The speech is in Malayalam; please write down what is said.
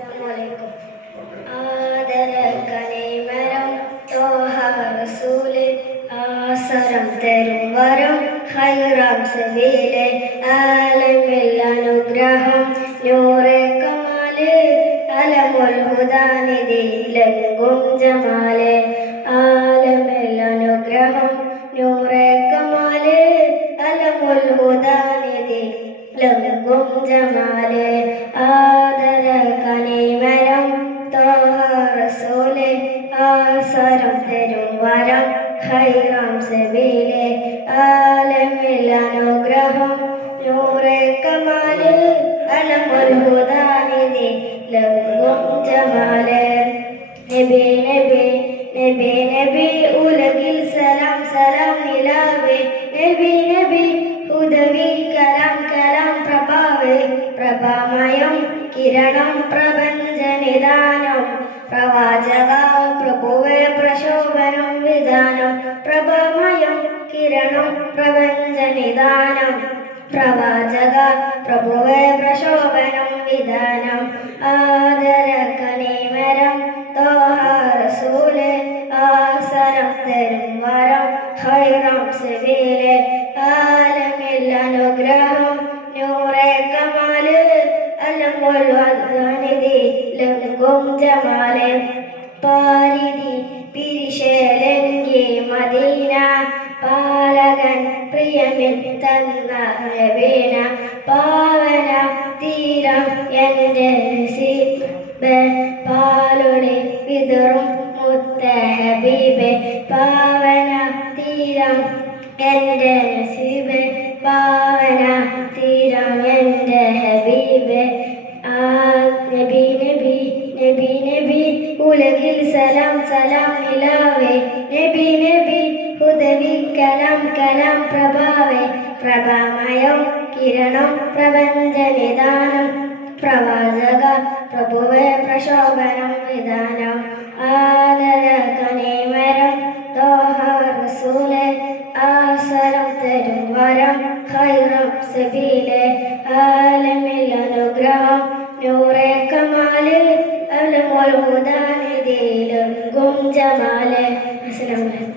അസ്സലാമലൈക്കും. ആദരക്കനിമരം തോഹ റസൂല് ആസരം തരും വരം ഹൈറാം സബീലെ ആലമിൽ അനുഗ്രഹം നൂറെ കമാല് അലമുൽ ഹുദാനിധി ലംഘും ജമാലെ ആലമിൽ അനുഗ്രഹം നൂറെ കമാല് അലമുൽ ഹുദാനിധി ലംഘും ജമാലെ ആദരക്കനിമരം തോഹ റസൂല് ആസരം തരും വരം ഹൈറാം സബീലെ ആലമിൽ അനുഗ്രഹം നൂറെ കമാല് അലമുൽ ഹുദാനിധി ലംഘും ജമാലെ നബി നബി നബി നബി ഉലകിൽ സലാം സലാം നിലാവേ നബി നബി ഹുദവി കലാം കലാം പ്രഭാവേ പ്രഭാമയം കിരണം പ്രപഞ്ചനിദാനം പ്രവാചക പ്രഭുവേ പ്രശോഭനം വിധാനം പ്രഭാമയം കിരണം പ്രപഞ്ചനിദാനം പ്രവാചക പ്രഭുവേ പ്രശോഭനം വിധാനം ആദരക്കനിമരം തോഹ റസൂല് ആസരം തരും വരം ഹൈറാം സബീലെ ആലമിൽ അനുഗ്രഹം നൂറെ കമാല് അലമുൽ ഹുദാനിധി ലംഘും ജമാലെ പാരിധി പിരിശലങ്കി മദീന പാലകൻ പ്രിയമിൽ തന്ന നബീന പാവന തീരം എൻ്റെ നസീബ് പാലുടെ വിതറും മുത്ത ഹബീബ് പാവന തീരം എൻ്റെ നസീബ് പാവന തീരം എൻ്റെ ഹബീബ് നബി നബി നബി നബി ഉലകിൽ സലാം സലാം നിലാവേ നബി നബി ഹുദവി കലാം കലാം പ്രഭാവേ പ്രഭാമയം കിരണം പ്രപഞ്ചനിദാനം പ്രവാചക പ്രഭുവേ പ്രശോഭനം വിധാനം ആദരക്കനിമരം തോഹ റസൂലെ ആസരം തരും വരം ഹൈറാം സബീലെ ആലമിൽ അനുഗ്രഹം നൂറെ കമാല് അലമുൽ ഹുദാനിധി ലംഘും ജമാലെ. അസ്സലാമു അലൈക്കും.